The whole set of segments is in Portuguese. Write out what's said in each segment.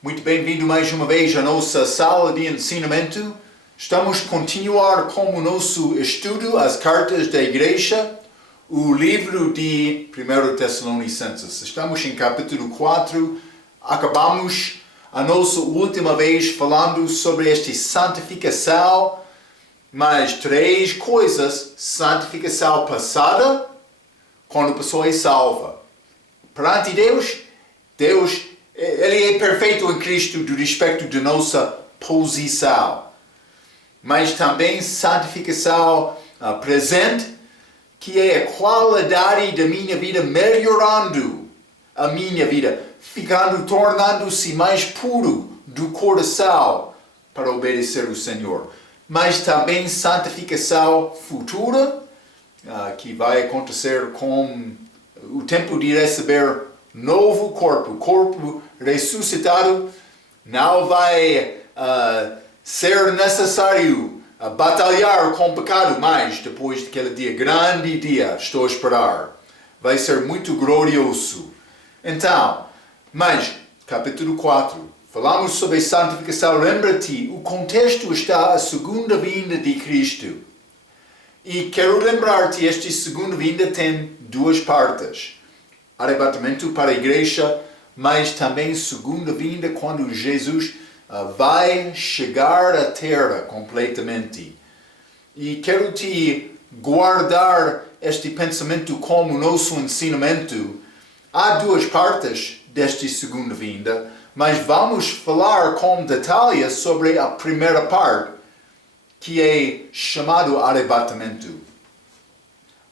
Muito bem-vindo mais uma vez à nossa sala de ensinamento. Estamos a continuar com o nosso estudo, as cartas da igreja, o livro de 1 Tessalonicenses. Estamos em capítulo 4. Acabamos a nossa última vez falando sobre esta santificação, mas 3 coisas. Santificação passada, quando a pessoa é salva. Perante Deus, Ele é perfeito em Cristo do respeito de nossa posição. Mas também santificação presente, que é a qualidade da minha vida melhorando a minha vida, tornando-se mais puro do coração para obedecer o Senhor. Mas também santificação futura, que vai acontecer com o tempo de receber novo corpo ressuscitado. Não vai ser necessário batalhar com o pecado mais depois daquele grande dia. Estou a esperar. Vai ser muito glorioso. Então, mas, capítulo 4, falamos sobre santificação. Lembra-te, o contexto está a segunda vinda de Cristo. E quero lembrar-te, esta segunda vinda tem 2 partes. Arrebatamento para a igreja, mas também segunda vinda quando Jesus vai chegar à terra completamente. E quero te guardar este pensamento como nosso ensinamento. Há 2 partes desta segunda vinda, mas vamos falar com detalhe sobre a primeira parte, que é chamado arrebatamento.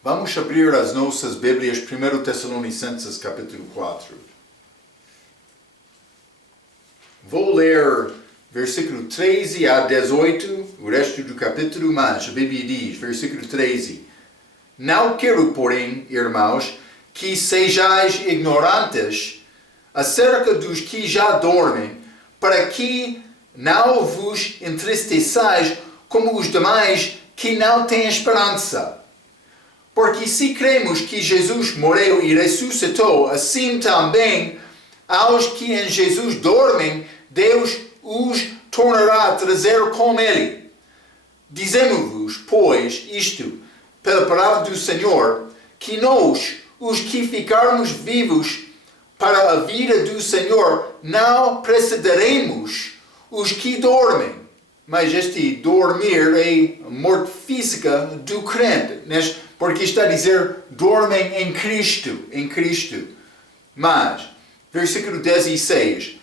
Vamos abrir as nossas Bíblias, 1 Tessalonicenses, capítulo 4. Vou ler versículo 13 a 18, o resto do capítulo, mas a Bíblia diz, versículo 13: Não quero, porém, irmãos, que sejais ignorantes acerca dos que já dormem, para que não vos entristeçais como os demais que não têm esperança. Porque se cremos que Jesus morreu e ressuscitou, assim também aos que em Jesus dormem, Deus os tornará a trazer com Ele. Dizemos-vos, pois, isto, pela palavra do Senhor, que nós, os que ficarmos vivos para a vida do Senhor, não precederemos os que dormem. Mas este dormir é a morte física do crente, porque está a dizer, dormem em Cristo. Mas, versículo 16,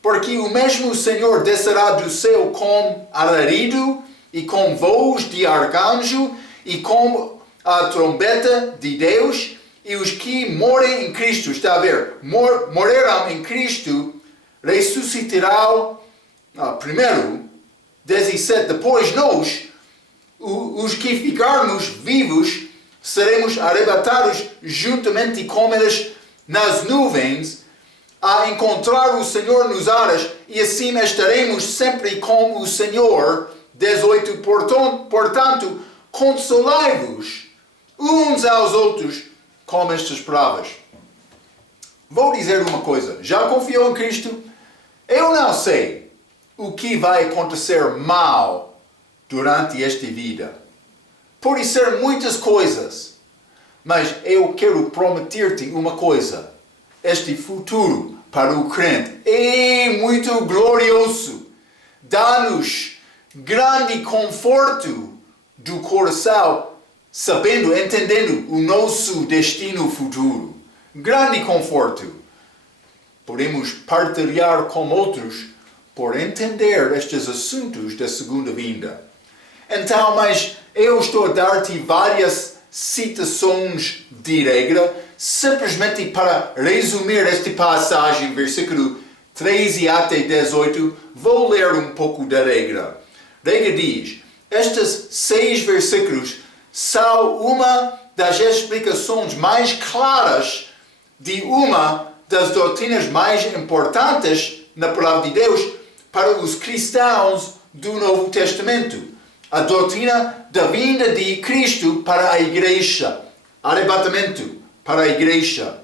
porque o mesmo Senhor descerá do céu com alarido, e com voz de arcanjo, e com a trombeta de Deus, e os que morem em Cristo, está a ver, morrerão em Cristo, ressuscitarão primeiro. 17, depois nós, os que ficarmos vivos, seremos arrebatados juntamente com eles nas nuvens, a encontrar o Senhor nos ares, e assim estaremos sempre com o Senhor. 18, portanto, consolai-vos uns aos outros com estas palavras. Vou dizer uma coisa, já confiou em Cristo? Eu não sei o que vai acontecer mal durante esta vida. Pode ser muitas coisas, mas eu quero prometer-te uma coisa. Este futuro para o crente é muito glorioso. Dá-nos grande conforto do coração, sabendo, entendendo o nosso destino futuro. Grande conforto. Podemos partilhar com outros por entender estes assuntos da segunda vinda. Então, mas eu estou a dar-te várias citações de regra, simplesmente para resumir esta passagem, versículo 13 até 18, vou ler um pouco da regra. A regra diz, estes 6 versículos são uma das explicações mais claras de uma das doutrinas mais importantes na palavra de Deus para os cristãos do Novo Testamento. A doutrina da vinda de Cristo para a igreja. Arrebatamento para a igreja.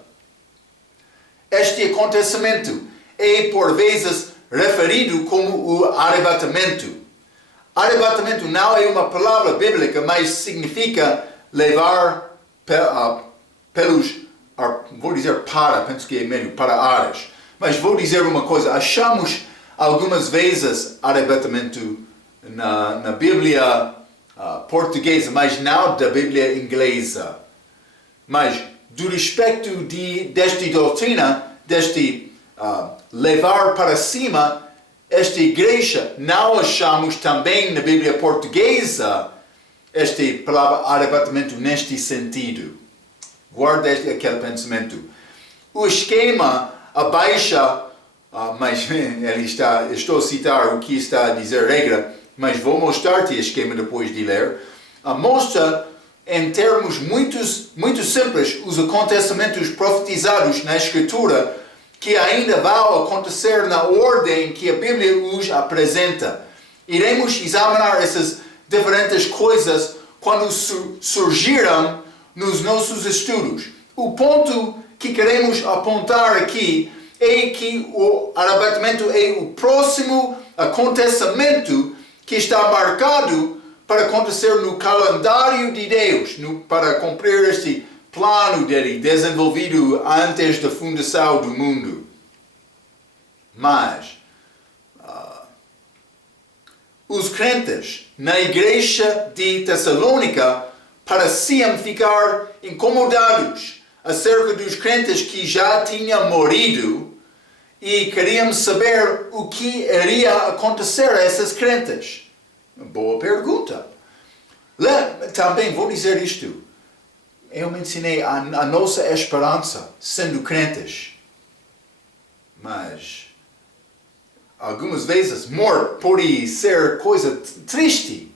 Este acontecimento é por vezes referido como o arrebatamento. Arrebatamento não é uma palavra bíblica, mas significa levar pelos, vou dizer penso que é meio para ares. Mas vou dizer uma coisa, achamos algumas vezes arrebatamento na Bíblia portuguesa, mas não da Bíblia inglesa. Mas do respeito desta doutrina, deste levar para cima, esta igreja não achamos também na Bíblia portuguesa esta palavra arrebatamento neste sentido. Guarda aquele pensamento. O esquema abaixo, mas estou a citar o que está a dizer regra, mas vou mostrar-te o esquema depois de ler. Mostra em termos muito simples os acontecimentos profetizados na Escritura que ainda vão acontecer na ordem que a Bíblia os apresenta. Iremos examinar essas diferentes coisas quando surgiram nos nossos estudos. O ponto que queremos apontar aqui é que o arrebatamento é o próximo acontecimento que está marcado para acontecer no calendário de Deus, para cumprir este plano dele, desenvolvido antes da fundação do mundo. Mas, os crentes na igreja de Tessalônica pareciam ficar incomodados acerca dos crentes que já tinham morrido e queriam saber o que iria acontecer a esses crentes. Boa pergunta. Também vou dizer isto. Eu mencionei a nossa esperança sendo crentes. Mas algumas vezes morte pode ser coisa triste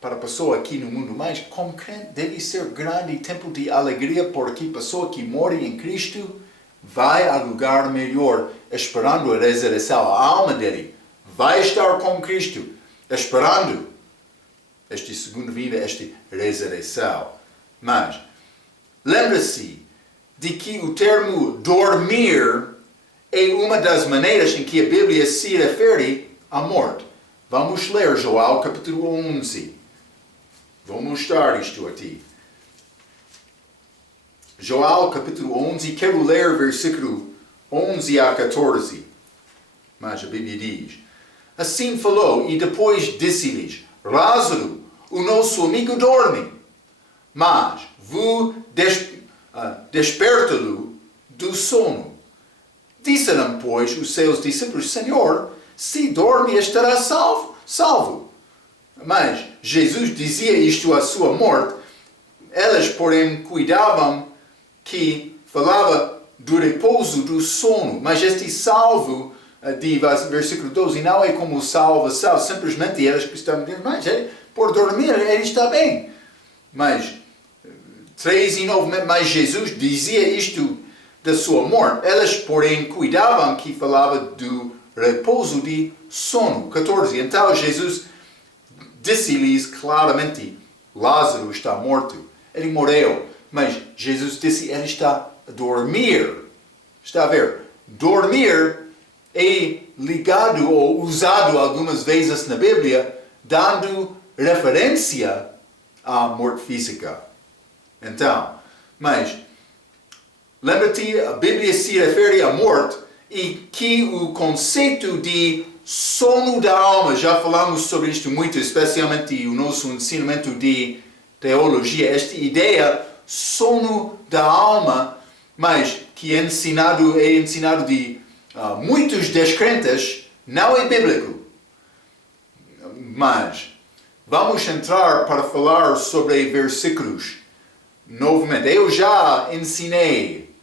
para a pessoa aqui no mundo, mas como crente deve ser grande tempo de alegria, porque a pessoa que morre em Cristo vai a lugar melhor, esperando a ressurreição. A alma dele vai estar com Cristo, esperando esta segunda vinda, esta ressurreição. Mas lembre-se de que o termo dormir é uma das maneiras em que a Bíblia se refere à morte. Vamos ler Joel capítulo 11. Vou mostrar isto a ti. Joel capítulo 11, quero ler versículo 11 a 14. Mas a Bíblia diz: assim falou e depois disse-lhes: Lázaro, o nosso amigo dorme, mas vou despertá-lo do sono. Disseram, pois, os seus discípulos: Senhor, se dorme estará salvo. Mas Jesus dizia isto à sua morte. Elas, porém, cuidavam que falava do repouso do sono. Mas este salvo, de versículo 12, não é como salvação. Simplesmente elas estavam dizendo, mas por dormir ele está bem. Mas 3:9, mas Jesus dizia isto da sua morte. Elas, porém, cuidavam que falava do repouso de sono. 14. Então Jesus disse-lhes claramente: Lázaro está morto. Ele morreu. Mas Jesus disse: ele está a dormir. Está a ver? Dormir é ligado ou usado algumas vezes na Bíblia, dando referência à morte física. Então, mas lembra-te, a Bíblia se refere à morte e que o conceito de sono da alma, já falamos sobre isto muito, especialmente o nosso ensinamento de teologia, esta ideia, sono da alma, mas que é ensinado de muitos descrentes, não é bíblico. Mas vamos entrar para falar sobre versículos. Novamente, eu já ensinei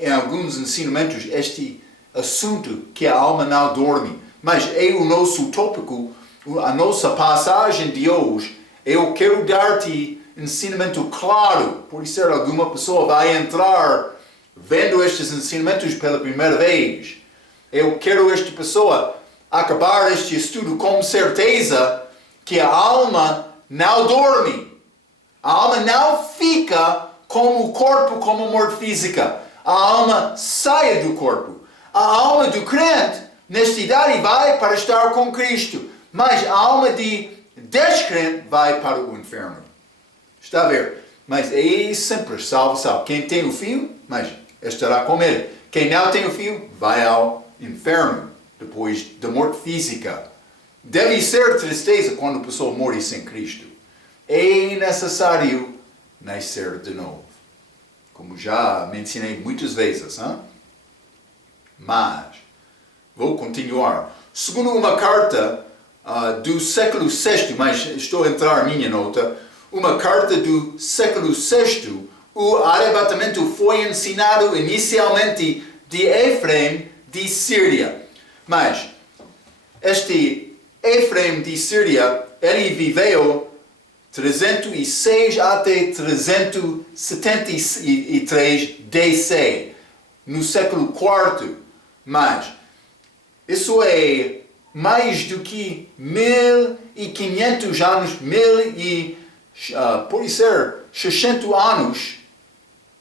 em alguns ensinamentos este assunto que a alma não dorme. Mas é o nosso tópico, a nossa passagem de hoje. Eu quero dar-te ensinamento claro, por isso alguma pessoa vai entrar vendo estes ensinamentos pela primeira vez. Eu quero esta pessoa acabar este estudo com certeza que a alma não dorme. A alma não fica como o corpo, como a morte física. A alma sai do corpo. A alma do crente nesta idade vai para estar com Cristo, mas a alma de descrente vai para o inferno. Está a ver? Mas é sempre salvo. Quem tem o Filho, mas estará com ele. Quem não tem o Filho, vai ao inferno, depois da morte física. Deve ser tristeza quando a pessoa morre sem Cristo. É necessário nascer de novo. Como já mencionei muitas vezes. Hein? Mas, vou continuar. Segundo uma carta do século VI, mas estou a entrar na minha nota, uma carta do século VI, o arrebatamento foi ensinado inicialmente de Efrem de Síria. Mas, este Efrem de Síria, ele viveu 306 até 373 DC, no século IV. Mas, isso é mais do que 1500 anos, pode ser 600 anos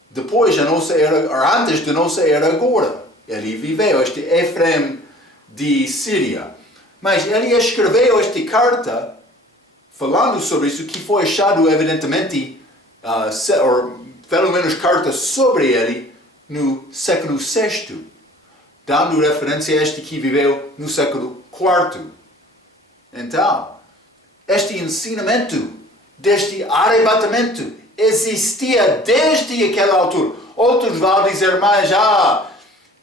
depois da nossa era, antes da nossa era agora. Ele viveu, este Efrem de Síria. Mas ele escreveu esta carta falando sobre isso, que foi achado evidentemente, ou pelo menos carta sobre ele, no século VI, dando referência a este que viveu no século IV. Então, este ensinamento deste arrebatamento existia desde aquela altura. Outros vão dizer, mas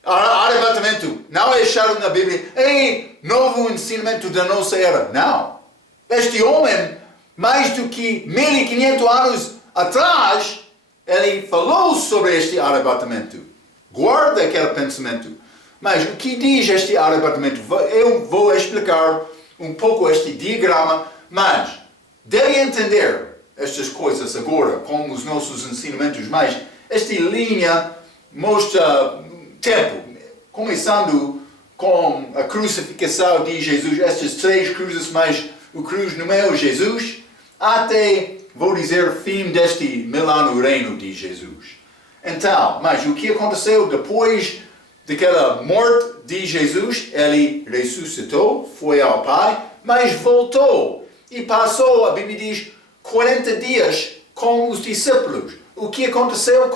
arrebatamento não é achado na Bíblia, é novo ensinamento da nossa era. Não. Este homem, mais do que 1500 anos atrás, ele falou sobre este arrebatamento. Guarda aquele pensamento. Mas o que diz este arrebatamento? Eu vou explicar um pouco este diagrama, mas deve entender estas coisas agora com os nossos ensinamentos. Mas esta linha mostra tempo, começando com a crucificação de Jesus, estas 3 cruzes, mas o cruz no meio, Jesus, até, vou dizer, fim deste milênio reino de Jesus. Então, mas o que aconteceu depois daquela morte de Jesus? Ele ressuscitou, foi ao Pai, mas voltou e passou, a Bíblia diz, 40 dias com os discípulos. O que aconteceu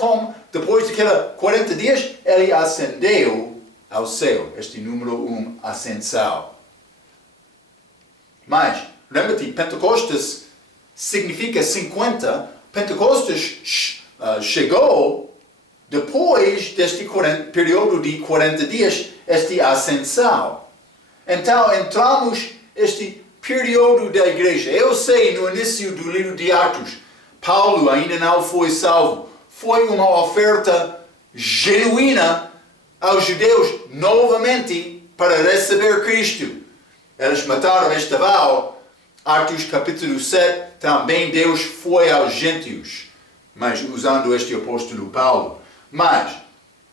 depois daquela 40 dias? Ele ascendeu ao céu. Este número 1, ascensão. Mas, lembra-te, Pentecostes significa 50. Pentecostes chegou depois deste período de 40 dias, esta ascensão. Então, entramos este período da igreja. Eu sei, no início do livro de Atos, Paulo ainda não foi salvo. Foi uma oferta genuína aos judeus novamente para receber Cristo. Eles mataram Estevão. Atos capítulo 7, também Deus foi aos gentios, mas usando este apóstolo Paulo. Mas,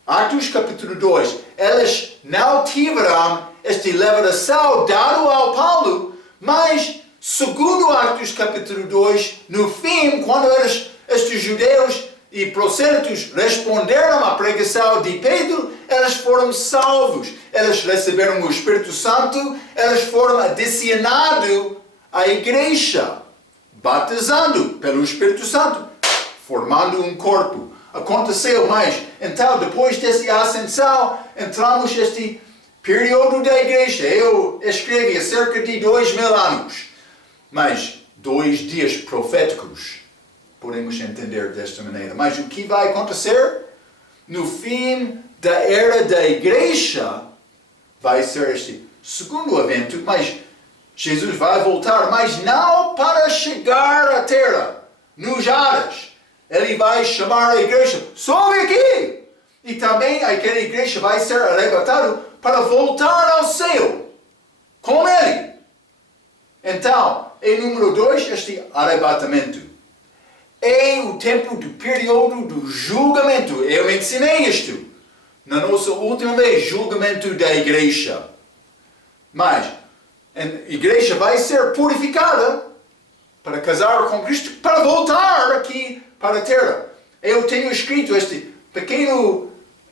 Atos capítulo 2, eles não tiveram esta liberação dada ao Paulo, mas, segundo Atos capítulo 2, no fim, quando estes judeus e prossélitos responderam à pregação de Pedro, eles foram salvos. Eles receberam o Espírito Santo, eles foram adicionados à igreja, batizando pelo Espírito Santo, formando um corpo. Aconteceu mais. Então, depois dessa ascensão, entramos neste período da igreja. Eu escrevi há cerca de 2000 anos, mas 2 dias proféticos. Podemos entender desta maneira. Mas o que vai acontecer? No fim da era da igreja, vai ser este segundo evento, mas Jesus vai voltar, mas não para chegar à terra, nos ares. Ele vai chamar a igreja, sobe aqui! E também aquela igreja vai ser arrebatada para voltar ao céu com ele. Então, em número 2, este arrebatamento. É o tempo do período do julgamento. Eu ensinei isto na nossa última vez, julgamento da igreja. Mas a igreja vai ser purificada para casar com Cristo, para voltar aqui para a terra. Eu tenho escrito este pequeno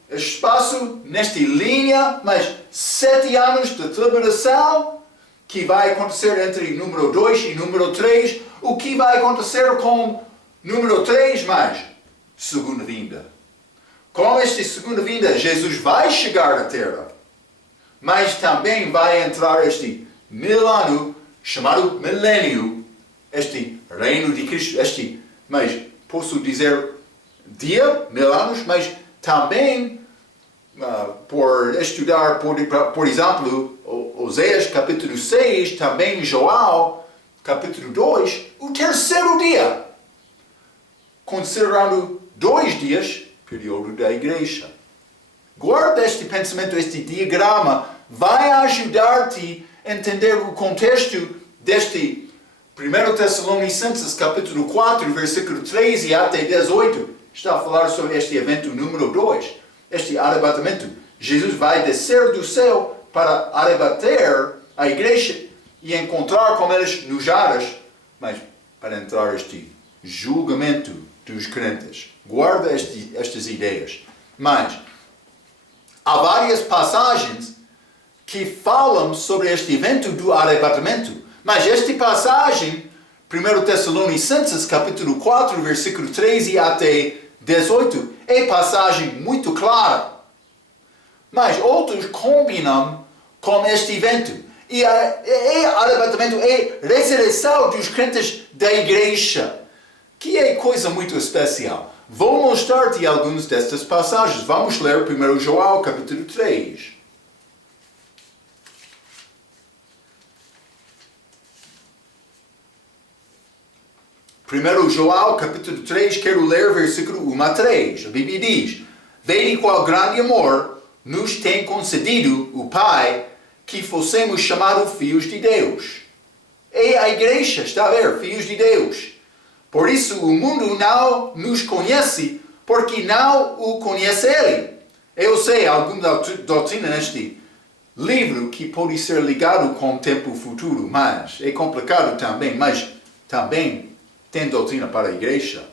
espaço, nesta linha, mas 7 anos de tribulação, que vai acontecer entre número 2 e número 3, o que vai acontecer com número 3 mais segunda vinda. Com esta segunda vinda, Jesus vai chegar à terra, mas também vai entrar este 1000 anos, chamado milênio, este reino de Cristo, mas posso dizer dia, 1000 anos, mas também por estudar, por exemplo, Oséias capítulo 6, também Joel capítulo 2, o terceiro dia, considerando 2 dias, período da igreja. Guarda este pensamento, este diagrama, vai ajudar-te a entender o contexto deste 1 Tessalonicenses capítulo 4, versículo 13 até 18. Está a falar sobre este evento número 2, este arrebatamento. Jesus vai descer do céu para arrebatar a igreja e encontrar com eles nos ares, mas para entrar este julgamento dos crentes. Guarda estas ideias. Mas há várias passagens que falam sobre este evento do arrebatamento. Mas esta passagem, 1 Tessalonicenses capítulo 4, versículo 13 até 18, é passagem muito clara. Mas outros combinam com este evento. E arrebatamento é ressurreição dos crentes da igreja, que é coisa muito especial. Vou mostrar-te algumas destas passagens. Vamos ler primeiro Joel capítulo 3. 1 Joel capítulo 3, quero ler versículo 1 a 3. A Bíblia diz: Vede qual grande amor nos tem concedido o Pai, que fossemos chamados filhos de Deus. É a igreja, está a ver, filhos de Deus. Por isso o mundo não nos conhece, porque não o conhece Ele. Eu sei alguma doutrina neste livro que pode ser ligado com o tempo futuro, mas é complicado também, mas também tem doutrina para a igreja.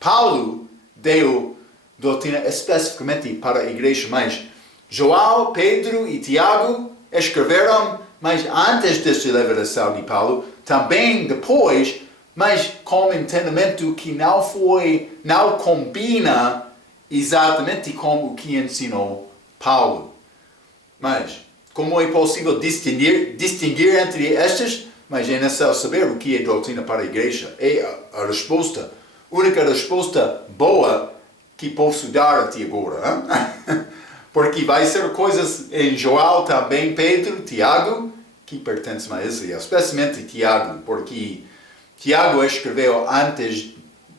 Paulo deu doutrina especificamente para a igreja, mas João, Pedro e Tiago escreveram, mas antes desta revelação de Paulo, também depois, mas com entendimento que não combina exatamente com o que ensinou Paulo. Mas, como é possível distinguir entre estas? Mas é necessário saber o que é doutrina para a igreja. É a resposta, única resposta boa que posso dar a ti agora. Hein? Porque vai ser coisas em Joel também, Pedro, Tiago, que pertencem a Israel, especialmente Tiago, porque Tiago escreveu antes,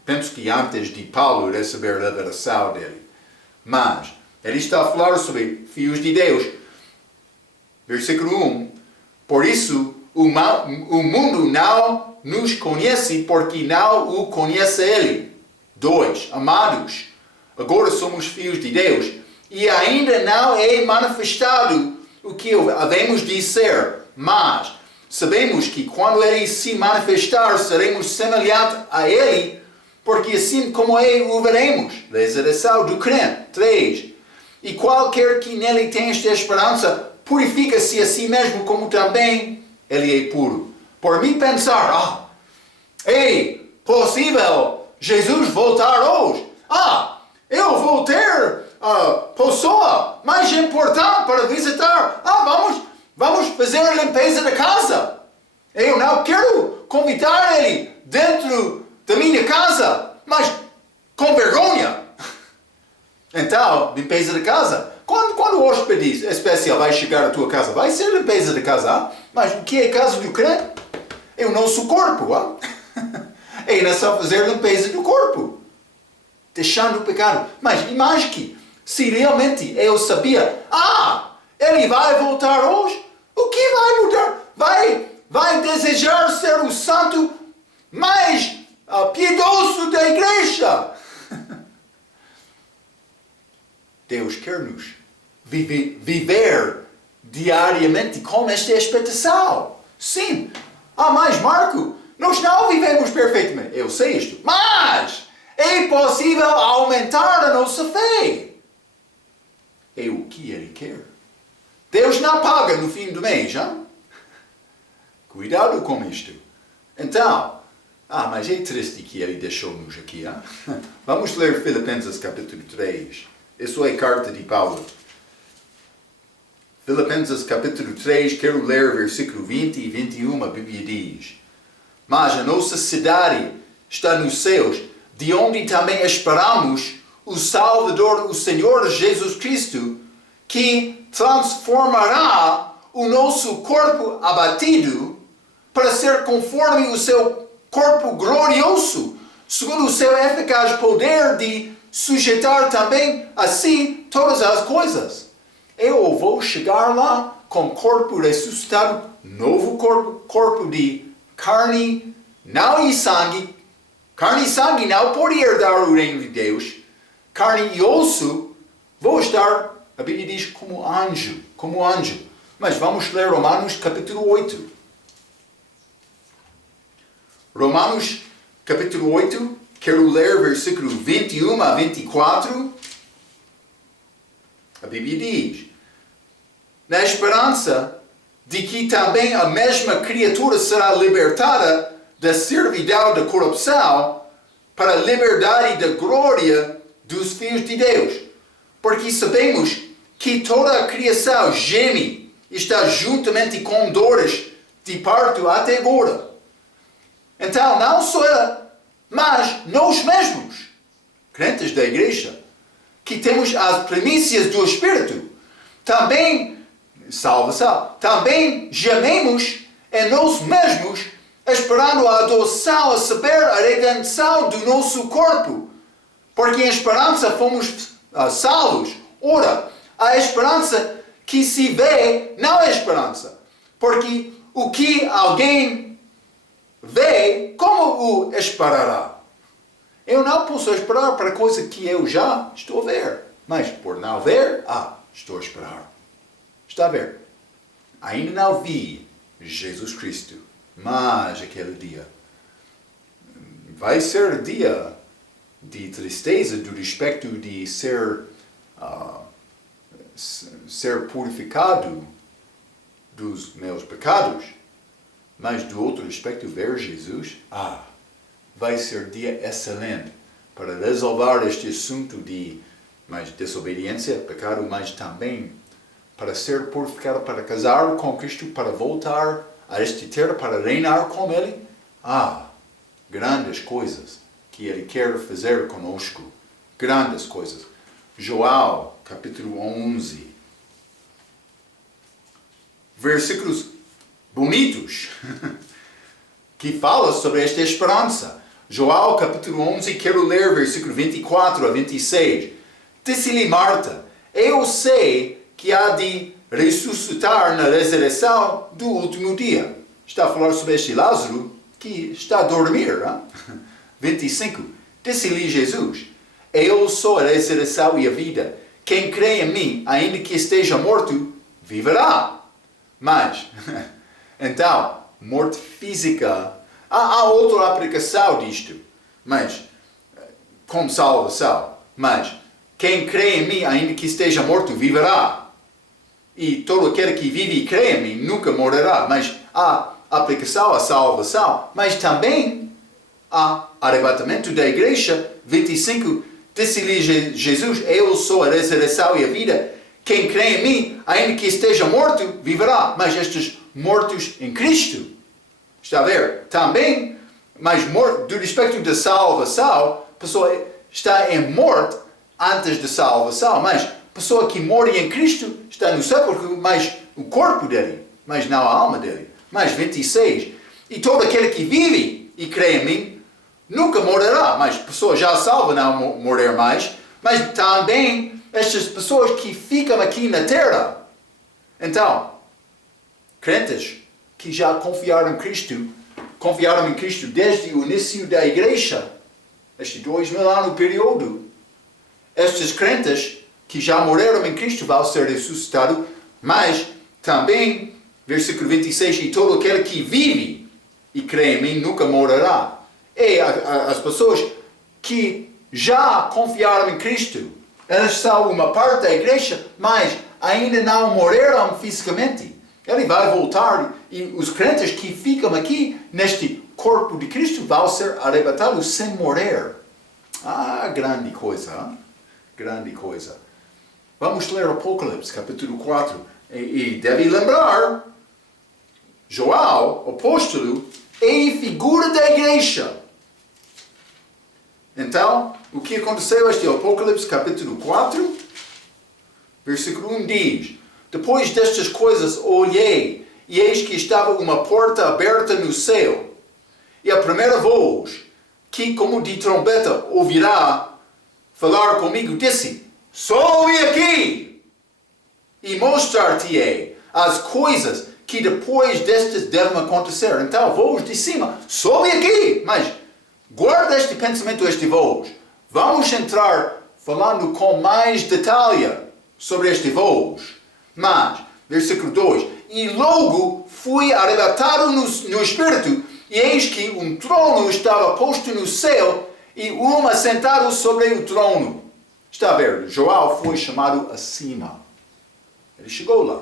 penso que antes de Paulo receber a revelação dele. Mas ele está a falar sobre filhos de Deus. Versículo 1. Por isso, o mundo não nos conhece porque não o conhece Ele. 2. Amados, agora somos filhos de Deus e ainda não é manifestado o que havemos de ser, mas sabemos que quando Ele se manifestar, seremos semelhantes a Ele, porque assim como Ele o veremos. Ressurreição do crente. 3. E qualquer que nele tenha esta esperança, purifica-se a si mesmo como também Ele é puro. Por mim pensar, é possível Jesus voltar hoje? Eu vou ter a pessoa mais importante para visitar. Vamos fazer a limpeza da casa. Eu não quero convidar ele dentro da minha casa, mas com vergonha. Então, limpeza da casa. Quando o hóspede especial vai chegar à tua casa, vai ser limpeza da casa. Mas o que é a casa do crente? É o nosso corpo. É necessário fazer limpeza do corpo, deixando o pecado. Mas imagine que, se realmente eu sabia, ele vai voltar hoje, o que vai mudar? Vai desejar ser o santo mais piedoso da igreja. Deus quer-nos viver diariamente com esta expectação. Sim. Mas Marco, nós não vivemos perfeitamente. Eu sei isto. Mas é possível aumentar a nossa fé. É o que Ele quer. Deus não paga no fim do mês, hein? Cuidado com isto. Então, mas é triste que Ele deixou-nos aqui, hein? Vamos ler Filipenses capítulo 3. Isso é carta de Paulo. Filipenses capítulo 3, quero ler versículo 20 e 21, a Bíblia diz: Mas a nossa cidade está nos céus, de onde também esperamos o Salvador, o Senhor Jesus Cristo, que transformará o nosso corpo abatido para ser conforme o seu corpo glorioso, segundo o seu eficaz poder de sujeitar também a si todas as coisas. Eu vou chegar lá com corpo ressuscitado, novo corpo de carne, não e sangue. Carne e sangue não pode herdar o reino de Deus. Carne e osso, vou estar, a Bíblia diz, como anjo. Mas vamos ler Romanos capítulo 8. Romanos capítulo 8, quero ler versículo 21 a 24. A Bíblia diz: Na esperança de que também a mesma criatura será libertada da servidão da corrupção para a liberdade da glória dos filhos de Deus. Porque sabemos que toda a criação geme e está juntamente com dores de parto até agora. Então, não só ela, mas nós mesmos, crentes da igreja, que temos as primícias do Espírito, também, salvação, também gememos em nós mesmos, esperando a adoção, a saber, a redenção do nosso corpo. Porque em esperança fomos salvos. Ora, a esperança que se vê não é esperança. Porque o que alguém vê, como o esperará? Eu não posso esperar para coisa que eu já estou a ver. Mas por não ver, estou a esperar. Está a ver? Ainda não vi Jesus Cristo. Mas aquele dia vai ser dia de tristeza do respeito de ser purificado dos meus pecados. Mas do outro aspecto, ver Jesus, vai ser dia excelente para resolver este assunto de mais desobediência, pecado, mas também para ser purificado, para casar com Cristo, para voltar a esta terra, para reinar com Ele. Grandes coisas que Ele quer fazer conosco. Grandes coisas. João, capítulo 11. Versículos bonitos que fala sobre esta esperança. João capítulo 11, quero ler versículo 24 a 26. Disse-lhe Marta: Eu sei que há de ressuscitar na ressurreição do último dia. Está a falar sobre este Lázaro que está a dormir. 25. Disse-lhe Jesus: Eu sou a ressurreição e a vida. Quem crê em mim, ainda que esteja morto, viverá. Mas, então, morte física, há outra aplicação disto, mas, como salvação, mas, quem crê em mim, ainda que esteja morto, viverá. E todo aquele que vive e crê em mim, nunca morrerá. Mas há aplicação à salvação, mas também há arrebatamento da igreja. 25, disse-lhe Jesus: Eu sou a ressurreição e a vida. Quem crê em mim, ainda que esteja morto, viverá. Mas estes mortos em Cristo, está a ver? Também, mas do respeito da salvação, a pessoa está em morte antes da salvação. Mas a pessoa que morre em Cristo está no sepulcro, mas o corpo dele, mas não a alma dele. Mas 26, e todo aquele que vive e crê em mim, nunca morrerá. Mas a pessoa já salva não morrer mais. Mas também estas pessoas que ficam aqui na terra. Então, crentes que já confiaram em Cristo desde o início da igreja, este 2000 anos período, estes crentes que já morreram em Cristo vão ser ressuscitados, mas também, versículo 26, e todo aquele que vive e crê em mim nunca morrerá. E as pessoas que já confiaram em Cristo. Eles são uma parte da igreja, mas ainda não morreram fisicamente. Ele vai voltar e os crentes que ficam aqui neste corpo de Cristo vão ser arrebatados sem morrer. Ah, grande coisa, hein? Grande coisa. Vamos ler Apocalipse, capítulo 4. E deve lembrar, João, apóstolo, é figura da igreja. Então, o que aconteceu? Este Apocalipse, capítulo 4, versículo 1 diz: Depois destas coisas olhei, e eis que estava uma porta aberta no céu. E a primeira voz, que como de trombeta ouvirá falar comigo, disse: Sobe aqui, e mostrar-te-ei as coisas que depois destas devem acontecer. Então, a voz de cima: sobe aqui, mas guarda este pensamento, este voz. Vamos entrar falando com mais detalhe sobre este voz. Mas, versículo 2: E logo fui arrebatado no Espírito, e eis que um trono estava posto no céu, e um assentado sobre o trono. Está a ver, João foi chamado acima. Ele chegou lá.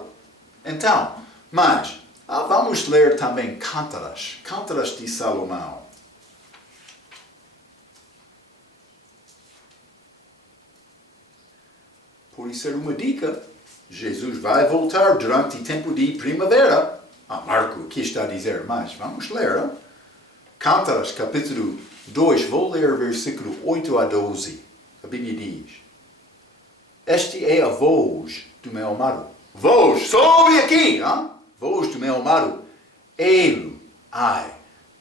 Então, mas, vamos ler também Cântaras. Cântaras de Salomão. Por isso é uma dica. Jesus vai voltar durante o tempo de primavera. Marco, o que está a dizer? Mas vamos ler. Hein? Cântaras, capítulo 2. Vou ler versículo 8 a 12. A Bíblia diz: Este é a voz do meu amado. Voz, sobe aqui! Hein? Voz do meu amado. Ele,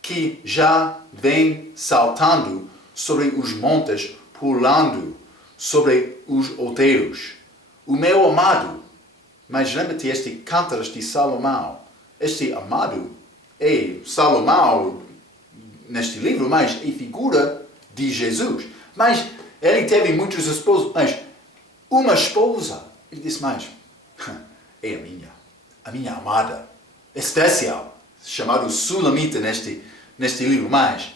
que já vem saltando sobre os montes, pulando sobre os outeiros. O meu amado. Mas lembra-te, este Cântaras de Salomão. Este amado é Salomão neste livro, mas é figura de Jesus. Mas ele teve muitos esposos, mas uma esposa. Ele disse: mas é a minha amada, especial, chamado Sulamita neste livro, mas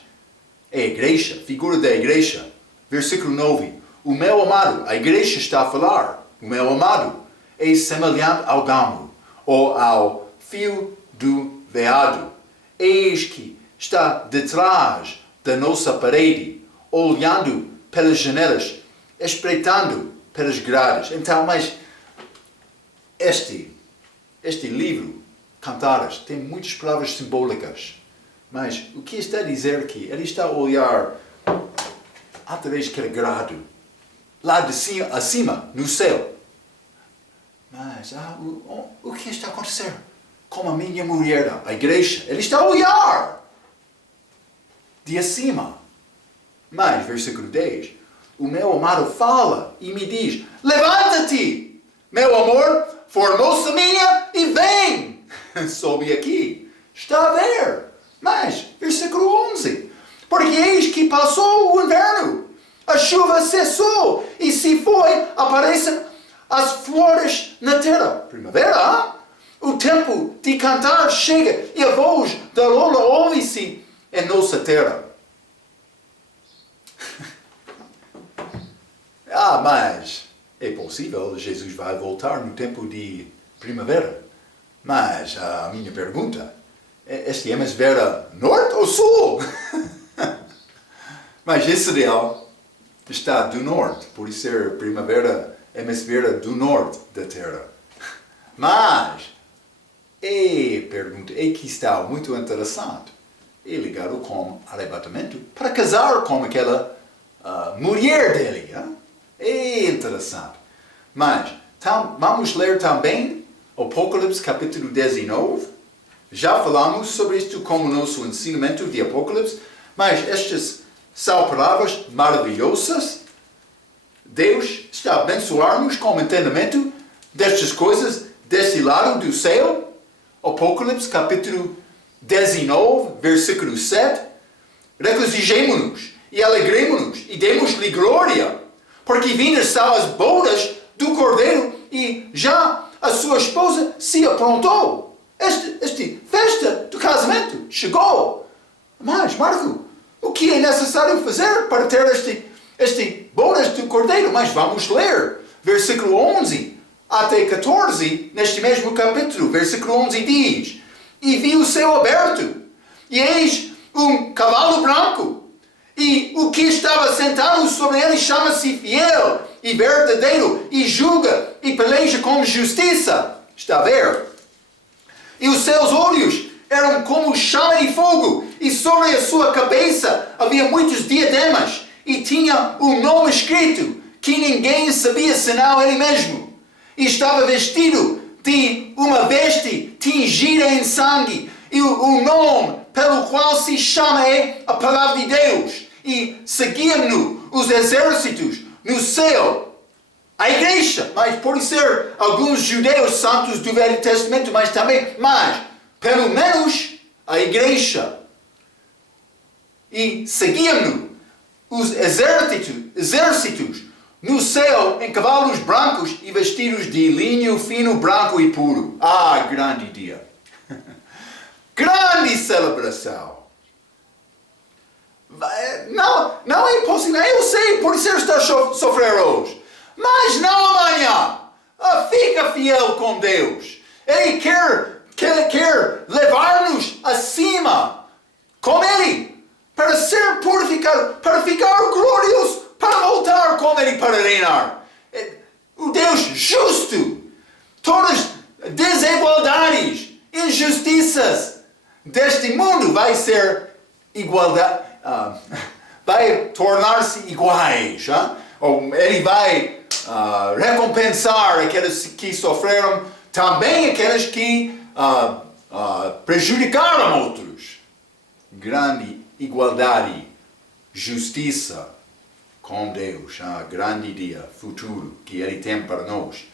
é a igreja, figura da igreja. Versículo 9: O meu amado, a igreja está a falar, o meu amado é semelhante ao gamo, ou ao fio do veado. Eis que está detrás da nossa parede, olhando pelas janelas, espreitando pelas grades. Então, mas este livro, Cântaras, tem muitas palavras simbólicas. Mas o que está a dizer aqui? Ele está a olhar através daquele grado, lá de cima, acima, no céu. Mas o que está a acontecer com a minha mulher, a igreja? Ele está a olhar de acima. Mas, versículo 10, o meu amado fala e me diz: levanta-te, meu amor, formosa minha, e vem. Sobe aqui. Está a ver. Mas, versículo 11, porque eis que passou o inverno, a chuva cessou, e se foi, aparecem as flores na terra. Primavera, o tempo de cantar chega, e a voz da Lola ouve-se em nossa terra. Mas é possível, Jesus vai voltar no tempo de primavera. Mas a minha pergunta, este hemisfério norte ou sul? Mas Israel está do norte, por isso é primavera, hemisfério do norte da terra. Mas, pergunta, que está muito interessante, é ligado com arrebatamento, para casar com aquela mulher dele. É interessante. Mas, vamos ler também Apocalipse capítulo 19. Já falamos sobre isto como nosso ensinamento de Apocalipse, mas estas são palavras maravilhosas. Deus está a abençoar-nos com o entendimento destas coisas desse lado do céu. Apocalipse capítulo 19, versículo 7. Regozijemo-nos e alegremo-nos e demos-lhe glória, porque vindas são as bodas do Cordeiro e já a sua esposa se aprontou. Esta festa do casamento chegou. Mas, Marco, o que é necessário fazer para ter bodas do Cordeiro, mas vamos ler, versículo 11 até 14, neste mesmo capítulo, versículo 11 diz, e vi o céu aberto, e eis um cavalo branco, e o que estava sentado sobre ele chama-se Fiel e Verdadeiro, e julga e peleja com justiça. Está a ver? E os seus olhos eram como chama de fogo, e sobre a sua cabeça havia muitos diademas, e tinha um nome escrito, que ninguém sabia senão ele mesmo. E estava vestido de uma veste tingida em sangue, e o nome pelo qual se chama é a palavra de Deus. E seguiam-no os exércitos no céu, a igreja, mas pode ser alguns judeus santos do Velho Testamento, mas pelo menos a igreja. E seguiam-no os exércitos no céu em cavalos brancos e vestidos de linho fino, branco e puro. Ah, grande dia! Grande celebração! Não é possível, eu sei, por isso está a sofrer hoje. Mas não amanhã. Fica fiel com Deus. Ele quer levar-nos acima com Ele, para ser purificado, para ficar glorioso, para voltar com Ele para reinar. O Deus justo. Todas desigualdades, injustiças deste mundo vai ser igualdade. Vai tornar-se iguais. Ou ele vai recompensar aqueles que sofreram, também aqueles que prejudicaram outros. Grande igualdade, justiça com Deus. Grande dia futuro que Ele tem para nós.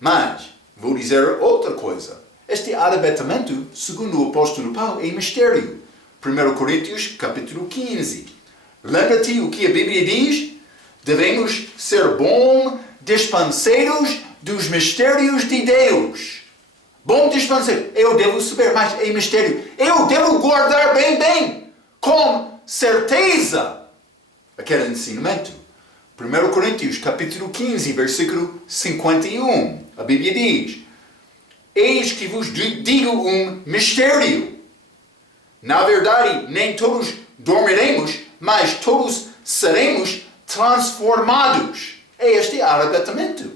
Mas, vou dizer outra coisa. Este arrebatamento, segundo o apóstolo Paulo, é mistério. 1 Coríntios, capítulo 15. Lembra-te o que a Bíblia diz? Devemos ser bons dispenseiros dos mistérios de Deus. Bom dispenseiro. Eu devo saber, mas é mistério. Eu devo guardar bem, com certeza, aquele ensinamento. 1 Coríntios, capítulo 15, versículo 51. A Bíblia diz, eis que vos digo um mistério. Na verdade, nem todos dormiremos, mas todos seremos transformados. É este arrebatamento.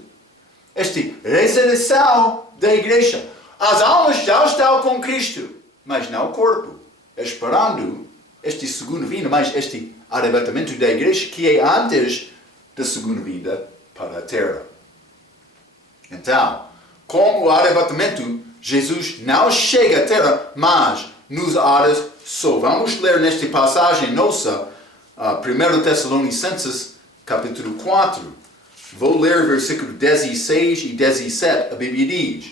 Este ressurreição da igreja. As almas já estão com Cristo, mas não o corpo. Esperando este segundo vinda, mas este arrebatamento da igreja que é antes da segunda vinda para a terra. Então, como o arrebatamento, Jesus não chega à terra, mas nos ares só. Vamos ler nesta passagem nossa, 1 Tessalonicenses, capítulo 4. Vou ler versículo 16 e 17. A Bíblia diz,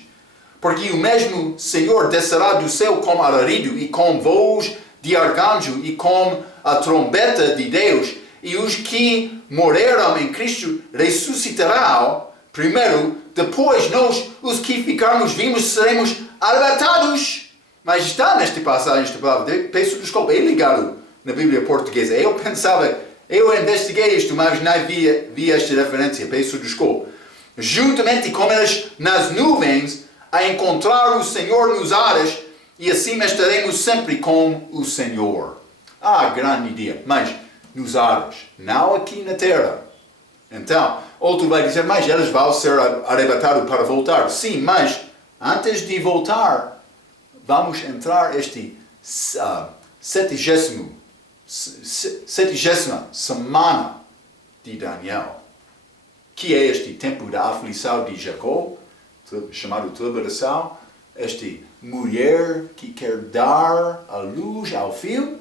porque o mesmo Senhor descerá do céu com alarido e com voz de arcanjo e com a trombeta de Deus, e os que morreram em Cristo ressuscitarão primeiro, depois nós, os que ficarmos vivos, seremos arrebatados. Mas está nesta passagem, esta palavra, peço desculpa, é ligado na Bíblia portuguesa. Eu pensava, eu investiguei isto, mas não vi esta referência, peço desculpa. Juntamente com eles nas nuvens, a encontrar o Senhor nos ares, e assim estaremos sempre com o Senhor. Grande dia, mas nos ares, não aqui na terra. Então, outro vai dizer, mas eles vão ser arrebatados para voltar. Sim, mas antes de voltar, vamos entrar este 70ª semana de Daniel, que é este tempo da aflição de Jacó, chamado tribulação, esta mulher que quer dar a luz ao filho,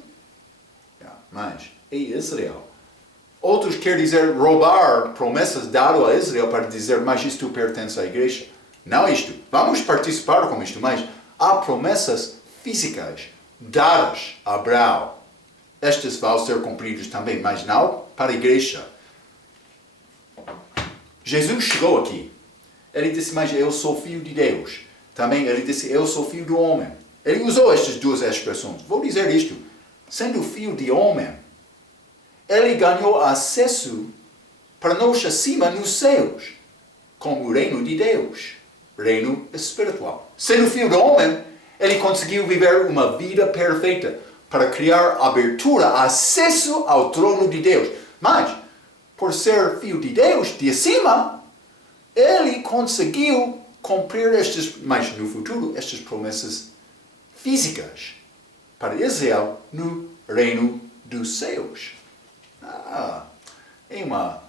mas é Israel. Outros querem dizer roubar promessas dadas a Israel para dizer, mas isto pertence à igreja. Não isto. Vamos participar com isto, mas há promessas físicas dadas a Abraão. Estas vão ser cumpridas também, mas não para a igreja. Jesus chegou aqui. Ele disse, mas eu sou filho de Deus. Também ele disse, eu sou filho do homem. Ele usou estas duas expressões. Vou dizer isto. Sendo filho de homem, ele ganhou acesso para nós acima nos céus, como o reino de Deus, reino espiritual. Sendo filho do homem, ele conseguiu viver uma vida perfeita para criar abertura, acesso ao trono de Deus. Mas, por ser filho de Deus, de cima, ele conseguiu cumprir mas no futuro, estas promessas físicas para Israel no reino dos céus. É uma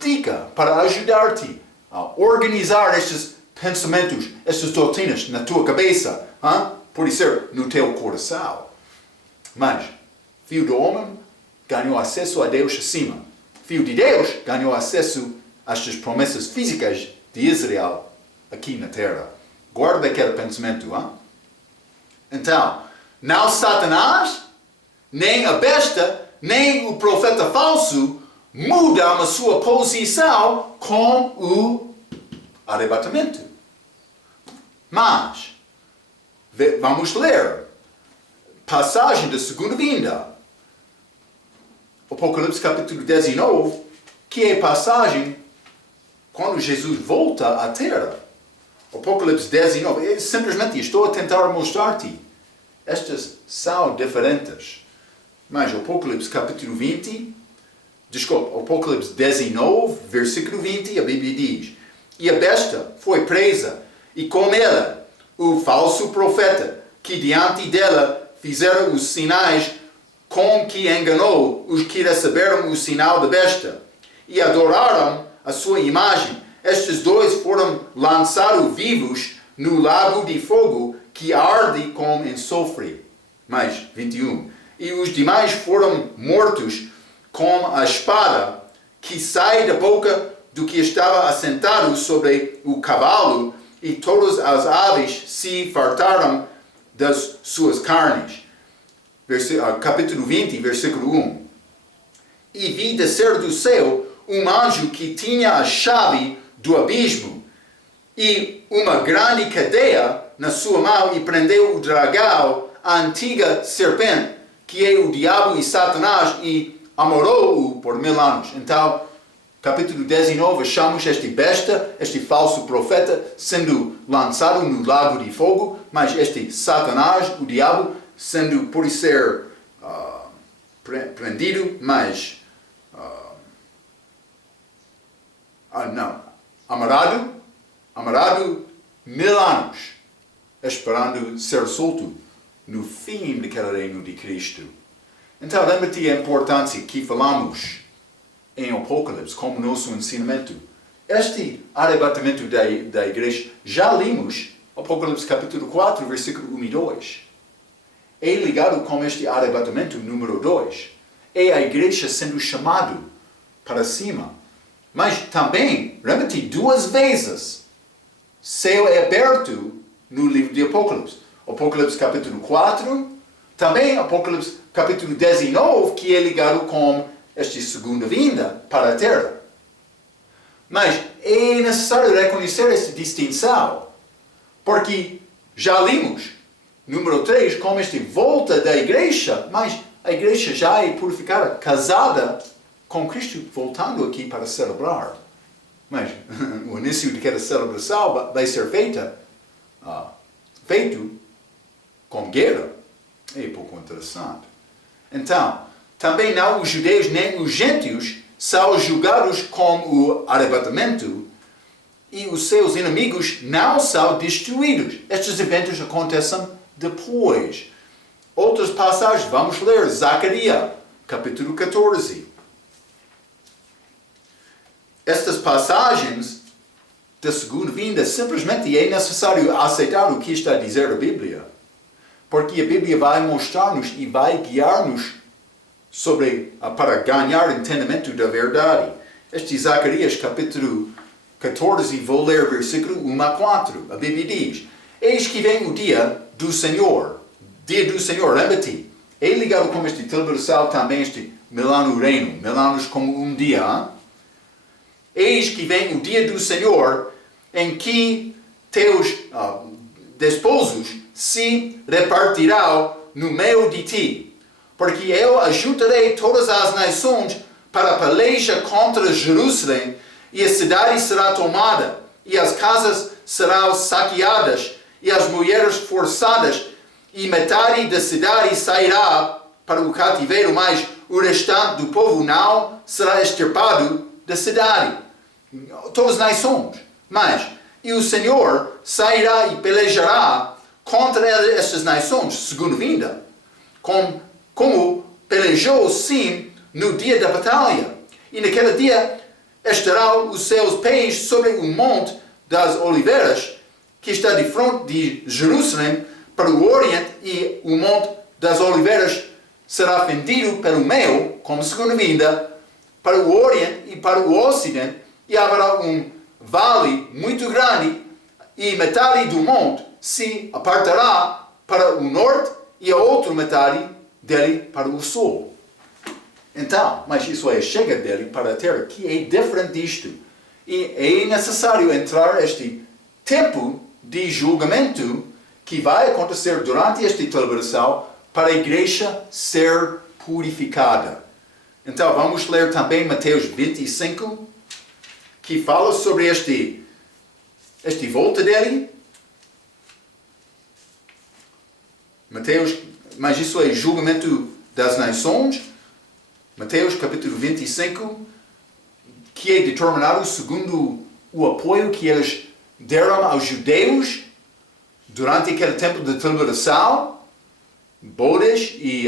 dica para ajudar-te a organizar estes pensamentos, estas doutrinas na tua cabeça, pode ser no teu coração. Mas, filho do homem ganhou acesso a Deus acima. Filho de Deus ganhou acesso a estas promessas físicas de Israel aqui na terra. Guarda aquele pensamento. Então, não Satanás, nem a besta, nem o profeta falso mudam a sua posição com o arrebatamento. Mas, vamos ler passagem da segunda vinda. Apocalipse capítulo 19, que é passagem quando Jesus volta à terra. Apocalipse 19, simplesmente estou a tentar mostrar-te. Estas são diferentes. Mas Apocalipse capítulo 20, Apocalipse 19, versículo 20, a Bíblia diz: E a besta foi presa, e com ela o falso profeta, que diante dela fizeram os sinais com que enganou os que receberam o sinal da besta, e adoraram a sua imagem. Estes dois foram lançados vivos no lago de fogo, que arde com enxofre. Mais 21. E os demais foram mortos com a espada que sai da boca do que estava assentado sobre o cavalo, e todas as aves se fartaram das suas carnes. Capítulo 20, versículo 1. E vi descer do céu um anjo que tinha a chave do abismo e uma grande cadeia na sua mão, e prendeu o dragão, a antiga serpente, que é o diabo e Satanás, e amorou-o por 1000 anos. Então, capítulo 19, achamos este besta, este falso profeta, sendo lançado no lago de fogo, mas este Satanás, o diabo, sendo por ser prendido, mas amarrado 1000 anos, esperando ser solto no fim daquele reino de Cristo. Então, lembra-te a importância que falamos em Apocalipse como nosso ensinamento. Este arrebatamento da igreja, já lemos Apocalipse capítulo 4, versículo 1 e 2. É ligado com este arrebatamento número 2. É a igreja sendo chamado para cima. Mas também, lembra-te, 2 vezes, céu é aberto no livro de Apocalipse. Apocalipse capítulo 4, também Apocalipse capítulo 19, que é ligado com esta segunda vinda para a terra. Mas é necessário reconhecer essa distinção, porque já limos, número 3, como esta volta da igreja, mas a igreja já é purificada, casada com Cristo, voltando aqui para celebrar. Mas o início daquela celebração vai ser feito com guerra. É pouco interessante. Então, também não os judeus nem os gentios são julgados com o arrebatamento, e os seus inimigos não são destruídos. Estes eventos acontecem depois. Outras passagens, vamos ler Zacarias, capítulo 14. Estas passagens da segunda vinda, simplesmente é necessário aceitar o que está a dizer a Bíblia. Porque a Bíblia vai mostrar-nos e vai guiar-nos para ganhar entendimento da verdade. Este Zacarias capítulo 14, vou ler versículo 1 a 4. A Bíblia diz: Eis que vem o dia do Senhor. Dia do Senhor, lembra-te. É ligado com este celebração também, este 1000 anos reino. 1000 anos como um dia. Hein? Eis que vem o dia do Senhor, em que teus desposos se repartirão no meio de ti. porque eu ajudarei todas as nações para a peleja contra Jerusalém, e a cidade será tomada, e as casas serão saqueadas, e as mulheres forçadas, e metade da cidade sairá para o cativeiro, mas o restante do povo não será extirpado da cidade. Todas as nações. Mas, e o Senhor sairá e pelejará contra estas nações, segundo vinda, como pelejou sim no dia da batalha. E naquele dia estarão os seus pés sobre o monte das oliveiras, que está de frente de Jerusalém para o oriente, e o monte das oliveiras será fendido pelo meio, como segunda vinda, para o oriente e para o ocidente, e haverá um vale muito grande, e metade do monte se apartará para o norte, e a outra metade dele para o sul. Então, mas isso é a chegada dele para a terra, que é diferente disto. E é necessário entrar este tempo de julgamento que vai acontecer durante esta tribulação para a igreja ser purificada. Então, vamos ler também Mateus 25, que fala sobre este volta dele. Mateus, mas isso é julgamento das nações. Mateus capítulo 25, que é determinado segundo o apoio que eles deram aos judeus durante aquele tempo de tribulação, bodas e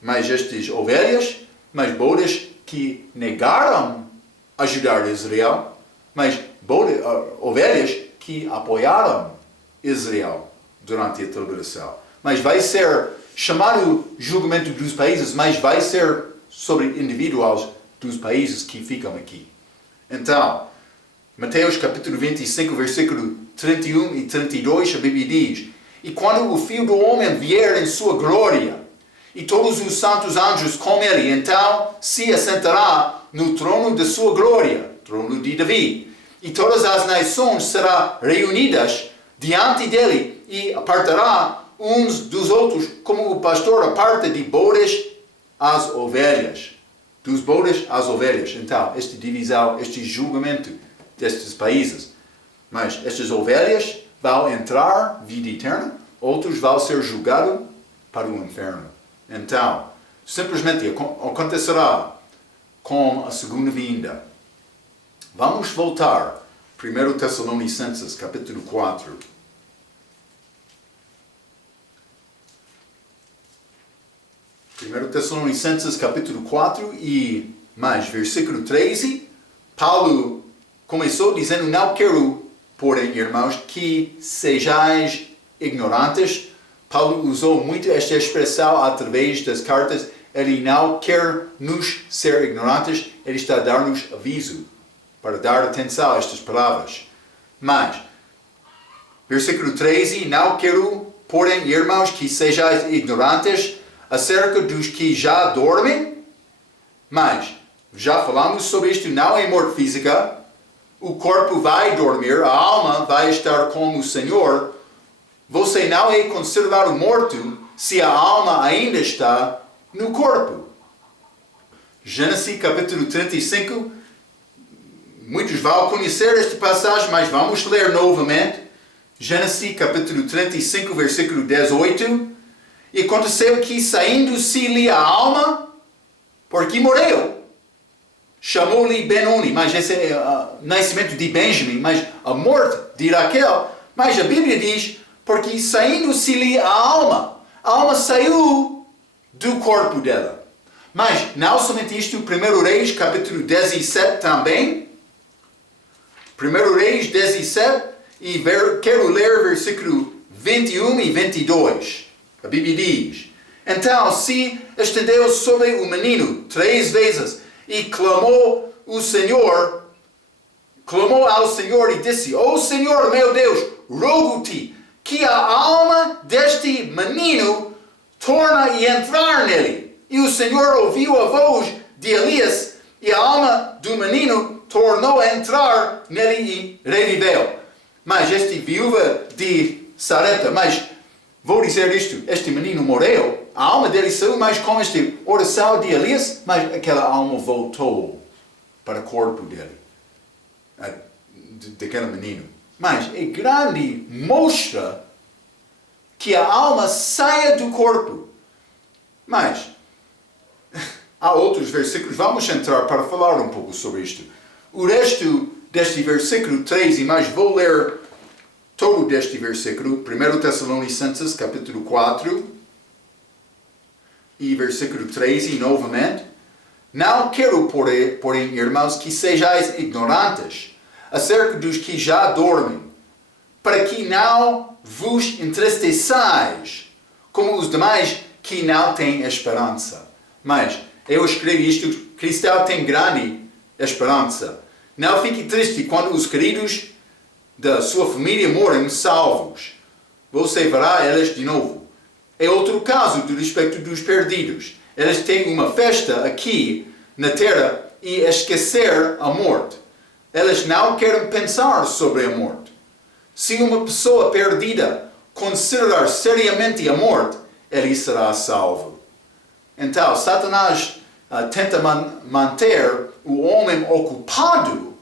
mais estas ovelhas, mas bodas que negaram ajudar Israel, mas ovelhas que apoiaram Israel durante a tribulação. Mas vai ser chamado julgamento dos países, mas vai ser sobre indivíduos dos países que ficam aqui. Então, Mateus capítulo 25, versículo 31 e 32, a Bíblia diz: E quando o Filho do Homem vier em sua glória, e todos os santos anjos com ele, então se assentará no trono de sua glória, trono de Davi, e todas as nações serão reunidas diante dele, e apartará uns dos outros, como o pastor aparta de bodas as ovelhas. Dos bodas às ovelhas. Então, esta divisão, este julgamento destes países. Mas estas ovelhas vão entrar vida eterna, outros vão ser julgados para o inferno. Então, simplesmente acontecerá com a segunda vinda. Vamos voltar. 1 Tessalonicenses, capítulo 4. 1 Tessalonicenses, capítulo 4 e mais, versículo 13. Paulo começou dizendo: Não quero, porém, irmãos, que sejais ignorantes. Paulo usou muito esta expressão através das cartas. Ele não quer nos ser ignorantes, ele está a dar-nos aviso, para dar atenção a estas palavras. Mas, versículo 13, não quero, porém, irmãos, que sejais ignorantes acerca dos que já dormem, mas, já falamos sobre isto, não é morte física, o corpo vai dormir, a alma vai estar com o Senhor. Você não é considerado morto se a alma ainda está no corpo. Gênesis capítulo 35, muitos vão conhecer esta passagem, mas vamos ler novamente. Gênesis capítulo 35, versículo 18. E aconteceu que, saindo-se-lhe a alma, porque morreu, chamou-lhe Benoni, mas esse é o nascimento de Benjamin, mas a morte de Raquel. Mas a Bíblia diz, porque saindo-se-lhe a alma saiu do corpo dela. Mas não somente isto, 1 Reis, capítulo 17 também. 1 Reis 17, e quero ler versículo 21 e 22. A Bíblia diz: Então se estendeu sobre o menino 3 vezes, e clamou ao Senhor e disse: Ó Senhor meu Deus, rogo-te que a alma deste menino torne a entrar nele. E o Senhor ouviu a voz de Elias, e a alma do menino tornou a entrar nele e reviveu. Mas esta viúva de Sarepta, mas vou dizer isto, este menino morreu a alma dele saiu, mas com esta oração de Elias, mas aquela alma voltou para o corpo dele, daquele menino. Mas é grande, mostra que a alma saia do corpo. Mas há outros versículos, vamos entrar para falar um pouco sobre isto. O resto deste versículo 13, mas vou ler todo deste versículo, 1 Tessalonicenses, capítulo 4, e versículo 13, novamente. Não quero, porém, irmãos, que sejais ignorantes acerca dos que já dormem, para que não vos entristeçais, como os demais que não têm esperança. Mas eu escrevi isto, cristão tem grande esperança. Não fique triste quando os queridos da sua família morrem salvos. Você verá eles de novo. É outro caso do respeito dos perdidos. Eles têm uma festa aqui na terra e esquecer a morte. Eles não querem pensar sobre a morte. Se uma pessoa perdida considerar seriamente a morte, ele será salvo. Então, Satanás tenta manter o homem ocupado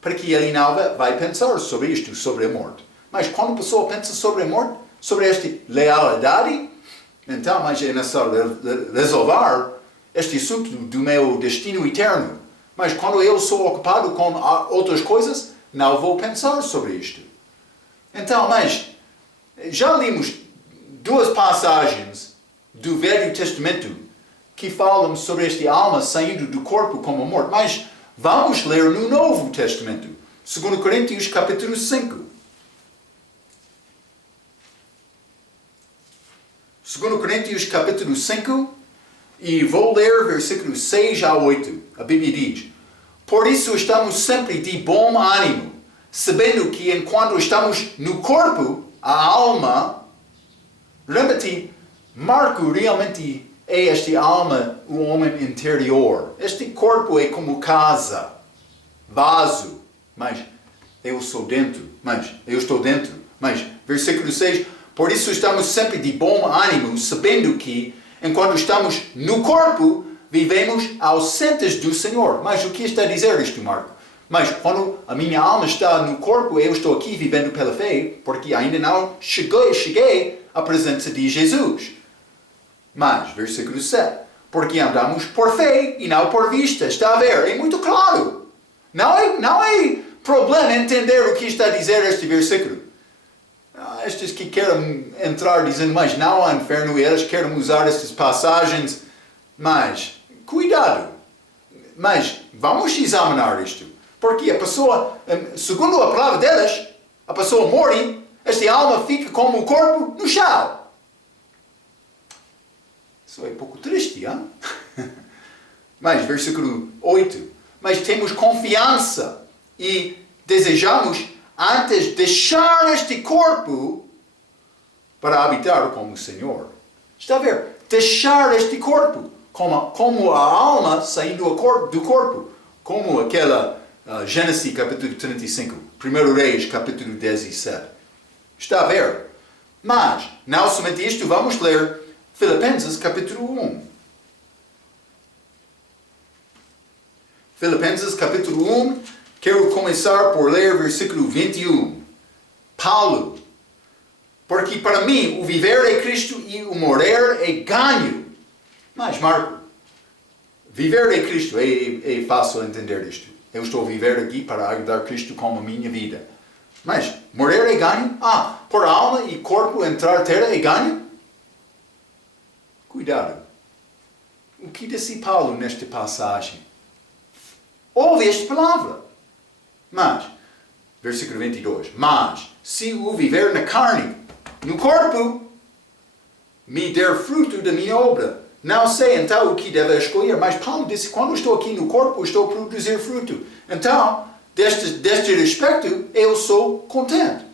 para que ele não vai pensar sobre isto, sobre a morte. Mas quando a pessoa pensa sobre a morte, sobre esta lealdade, então, mas é necessário resolver este assunto do meu destino eterno. Mas quando eu sou ocupado com outras coisas, não vou pensar sobre isto. Então, mas já lemos duas passagens do Velho Testamento que falam sobre esta alma saindo do corpo como morte. Mas vamos ler no Novo Testamento, 2 Coríntios capítulo 5. 2 Coríntios capítulo 5, e vou ler versículos 6 a 8. A Bíblia diz: por isso estamos sempre de bom ânimo, sabendo que enquanto estamos no corpo, a alma, lembra-te, Marco realmente é esta alma, o homem interior. Este corpo é como casa, vaso, mas eu sou dentro, mas eu estou dentro. Mas, versículo 6, por isso estamos sempre de bom ânimo, sabendo que, enquanto estamos no corpo, vivemos ausentes do Senhor. Mas o que está a dizer isto, Marco? Mas quando a minha alma está no corpo, eu estou aqui vivendo pela fé, porque ainda não cheguei à presença de Jesus. Mas, versículo 7, porque andamos por fé e não por vista. Está a ver? É muito claro. Não é problema entender o que está a dizer este versículo. Estes que querem entrar dizendo, mas não há inferno, e eles querem usar estas passagens. Mas, cuidado. Mas, vamos examinar isto. Porque a pessoa, segundo a palavra deles, a pessoa morre, esta alma fica como o corpo no chão. Isso é um pouco triste, hein? Mas, versículo 8. Mas temos confiança e desejamos antes deixar este corpo para habitar com o Senhor. Está a ver? Deixar este corpo. Como a alma saindo do corpo. Como aquela Gênesis capítulo 35. 1 Reis capítulo 17. Está a ver? Mas, não somente isto, vamos ler Filipenses capítulo 1. Filipenses capítulo 1, quero começar por ler versículo 21. Paulo. Porque para mim o viver é Cristo e o morrer é ganho. Mas, Marco, viver é Cristo, é fácil entender isto. Eu estou a viver aqui para ajudar Cristo com a minha vida. Mas, morrer é ganho? Por alma e corpo entrar terra é ganho? Cuidado. O que disse Paulo nesta passagem? Ouve esta palavra. Mas, versículo 22. Mas, se o viver na carne, no corpo, me der fruto da minha obra. Não sei então o que deve escolher, mas Paulo disse, quando estou aqui no corpo, estou a produzir fruto. Então, deste respeito, eu sou contente.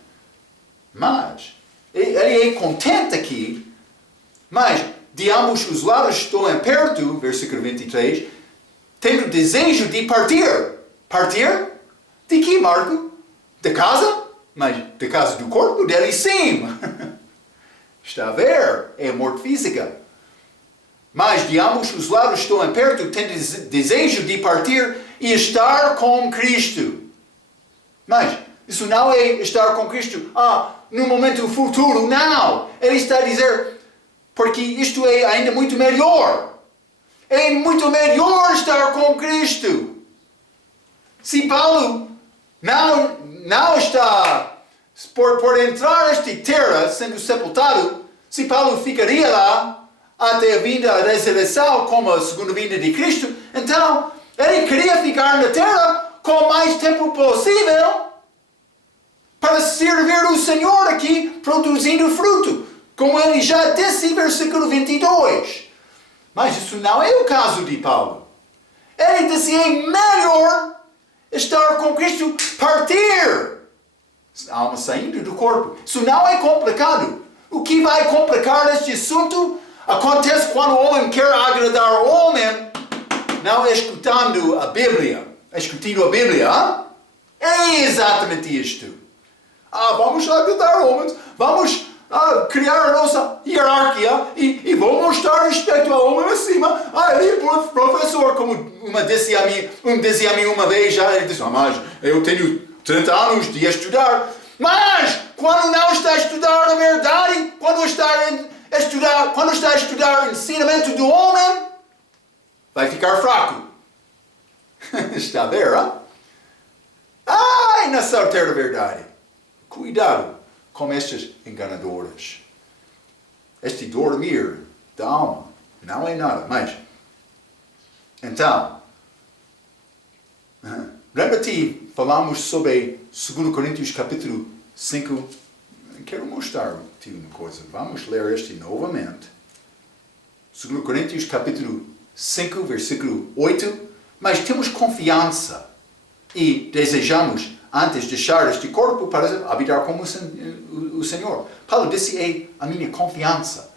Mas, ele é contente aqui, mas de ambos os lados estou em perto, versículo 23, tenho desejo de partir. Partir? De que, Marco? De casa? Mas de casa do corpo? Dele sim. Está a ver? É a morte física. Mas de ambos os lados estão perto, têm desejo de partir e estar com Cristo. Mas isso não é estar com Cristo no momento futuro, não. Ele está a dizer, porque isto é ainda muito melhor. É muito melhor estar com Cristo. Se Paulo não está por entrar nesta terra sendo sepultado, se Paulo ficaria lá até a vinda, a ressurreição, como a segunda vinda de Cristo, então ele queria ficar na terra com o mais tempo possível para servir o Senhor aqui, produzindo fruto, como ele já disse em versículo 22. Mas isso não é o caso de Paulo. Ele disse, é melhor estar com Cristo, partir. A alma saindo do corpo. Isso não é complicado. O que vai complicar este assunto acontece quando o homem quer agradar o homem, não escutando a Bíblia. Escutando a Bíblia, hein? É exatamente isto. Vamos agradar homens, vamos criar a nossa hierarquia e vou mostrar respeito ao homem acima. Ele, professor, como disse a mim uma vez, ele disse, mas eu tenho 30 anos de estudar. Mas, quando não está a estudar a verdade, quando está a estudar o ensinamento do homem, vai ficar fraco. Está a ver, hein? Nessa altura da verdade. Cuidado com estas enganadoras. Este dormir da alma não é nada. Mas, então, lembra-te, falamos sobre 2 Coríntios capítulo 5. Quero mostrar-te uma coisa. Vamos ler este novamente. 2 Coríntios capítulo 5, versículo 8. Mas temos confiança e desejamos antes deixar este corpo para habitar como o Senhor. Paulo disse, é a minha confiança.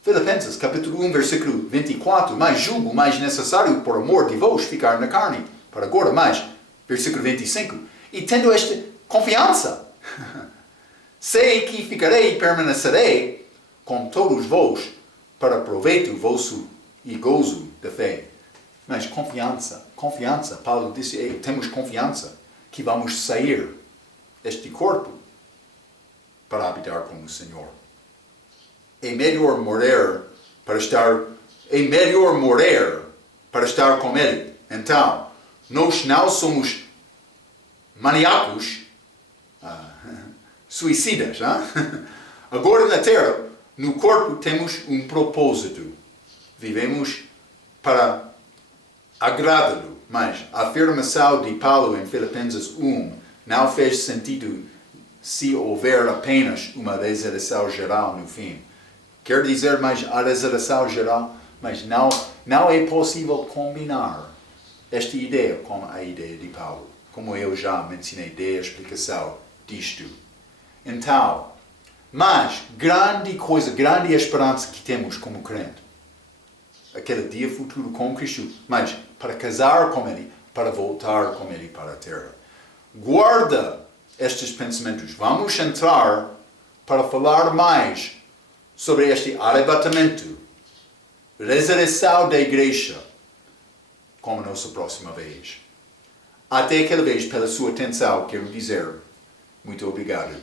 Filipenses capítulo 1, versículo 24. Mas julgo mais necessário, por amor de vós, ficar na carne. Para agora, mais. Versículo 25. E tendo esta confiança, sei que ficarei e permanecerei com todos vós para proveito vosso e gozo da fé. Mas confiança. Paulo disse, temos confiança que vamos sair deste corpo para habitar com o Senhor. É melhor morrer para estar com Ele. Então, nós não somos maníacos, suicidas. Agora na terra, no corpo temos um propósito. Vivemos para agradá-lo. Mas a afirmação de Paulo em Filipenses 1 não fez sentido se houver apenas uma ressurreição geral no fim. Quer dizer, mas a ressurreição geral, mas não é possível combinar esta ideia com a ideia de Paulo, como eu já mencionei, dei a explicação disto. Então, mas grande coisa, grande esperança que temos como crente, aquele dia futuro com Cristo, mas para casar com Ele, para voltar com Ele para a terra. Guarda estes pensamentos. Vamos entrar para falar mais sobre este arrebatamento, ressurreição da igreja, como nossa próxima vez. Até aquela vez, pela sua atenção, quero dizer muito obrigado.